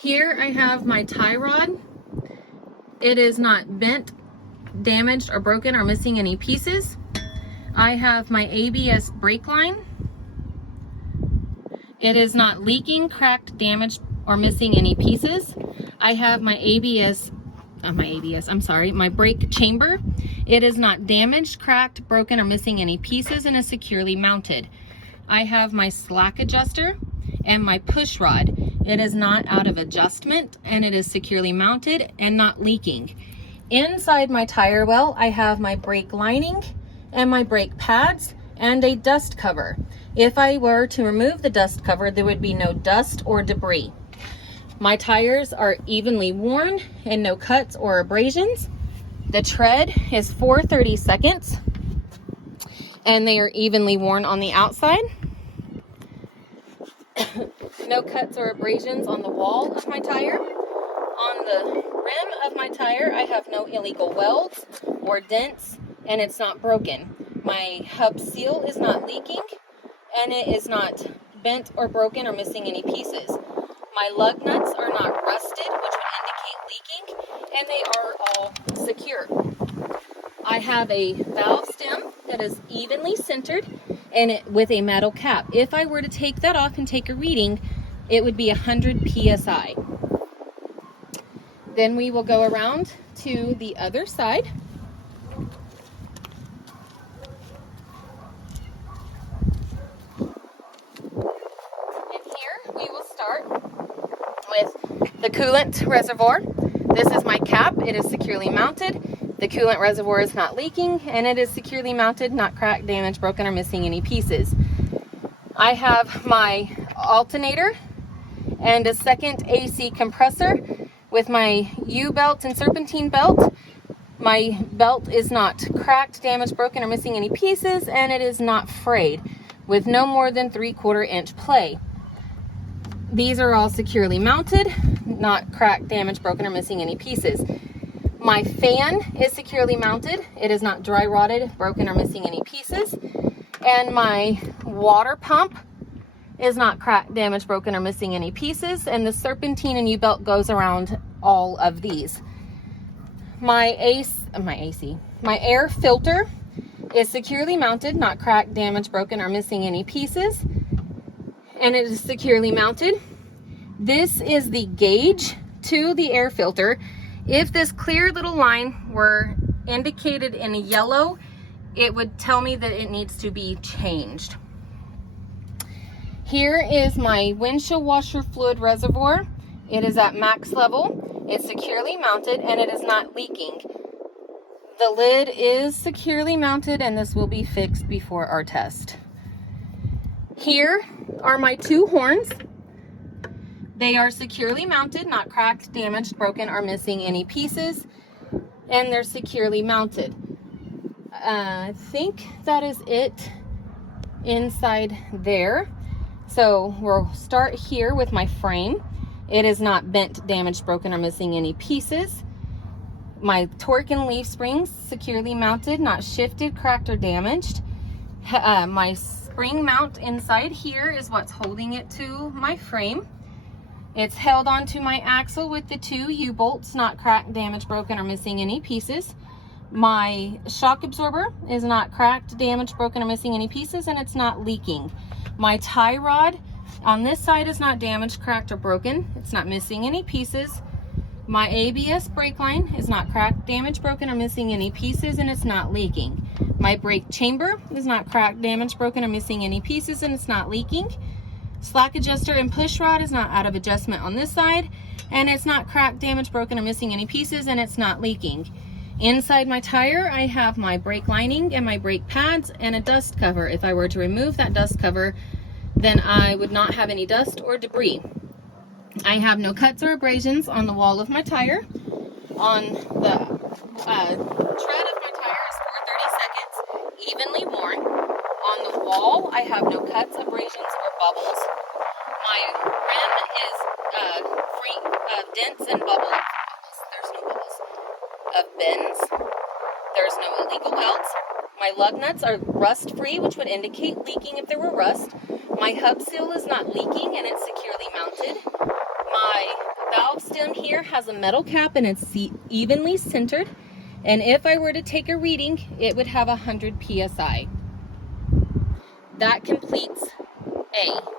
Here I have my tie rod. It is not bent, damaged, or broken, or missing any pieces. I have my ABS brake line. It is not leaking, cracked, damaged, or missing any pieces. I have my my brake chamber. It is not damaged, cracked, broken, or missing any pieces, and is securely mounted. I have my slack adjuster and my push rod. It is not out of adjustment, and it is securely mounted and not leaking. Inside my tire well, I have my brake lining and my brake pads and a dust cover. If I were to remove the dust cover, there would be no dust or debris. My tires are evenly worn and no cuts or abrasions. The tread is 4/32, and they are evenly worn on the outside. No cuts or abrasions on the wall of my tire. On the rim of my tire, I have no illegal welds or dents, and it's not broken. My hub seal is not leaking, and it is not bent or broken or missing any pieces. My lug nuts are not rusted, which would indicate leaking, and they are all secure. I have a valve stem that is evenly centered and with a metal cap. If I were to take that off and take a reading, it would be 100 psi. Then we will go around to the other side. And here we will start with the coolant reservoir. This is my cap. It is securely mounted. The coolant reservoir is not leaking, and it is securely mounted, not cracked, damaged, broken, or missing any pieces. I have my alternator and a second AC compressor with my U-belt and serpentine belt. My belt is not cracked, damaged, broken, or missing any pieces, and it is not frayed, with no more than 3/4 inch play. These are all securely mounted, not cracked, damaged, broken, or missing any pieces. My fan is securely mounted. It is not dry rotted, broken, or missing any pieces. And my water pump is not cracked, damaged, broken, or missing any pieces. And the serpentine and U-belt goes around all of these. My air filter is securely mounted, not cracked, damaged, broken, or missing any pieces. And it is securely mounted. This is the gauge to the air filter. If this clear little line were indicated in yellow, it would tell me that it needs to be changed. Here is my windshield washer fluid reservoir. It is at max level. It's securely mounted, and it is not leaking. The lid is securely mounted, and this will be fixed before our test. Here are my two horns. They are securely mounted, not cracked, damaged, broken, or missing any pieces, and they're securely mounted. I think that is it inside there. So we'll start here with my frame. It is not bent, damaged, broken, or missing any pieces. My torque and leaf springs securely mounted, not shifted, cracked, or damaged. My spring mount inside here is what's holding it to my frame. It's held onto my axle with the two U-bolts, not cracked, damaged, broken, or missing any pieces. My shock absorber is not cracked, damaged, broken, or missing any pieces, and it's not leaking. My tie rod on this side is not damaged, cracked, or broken. It's not missing any pieces. My ABS brake line is not cracked, damaged, broken, or missing any pieces, and it's not leaking. My brake chamber is not cracked, damaged, broken, or missing any pieces, and it's not leaking. Slack adjuster and push rod is not out of adjustment on this side, and it's not cracked, damaged, broken, or missing any pieces, and it's not leaking. Inside my tire, I have my brake lining and my brake pads and a dust cover. If I were to remove that dust cover, then I would not have any dust or debris. I have no cuts or abrasions on the wall of my tire. On the tread of my tire is 4/32, evenly worn. On the wall, I have no cuts, abrasions, or bubbles. My rim is free of dents and bubbles. There's no bubbles. Of bends. There's no illegal welds. My lug nuts are rust free, which would indicate leaking if there were rust. My hub seal is not leaking, and it's securely mounted. My stem here has a metal cap and it's evenly centered. And if I were to take a reading, it would have 100 psi. That completes A.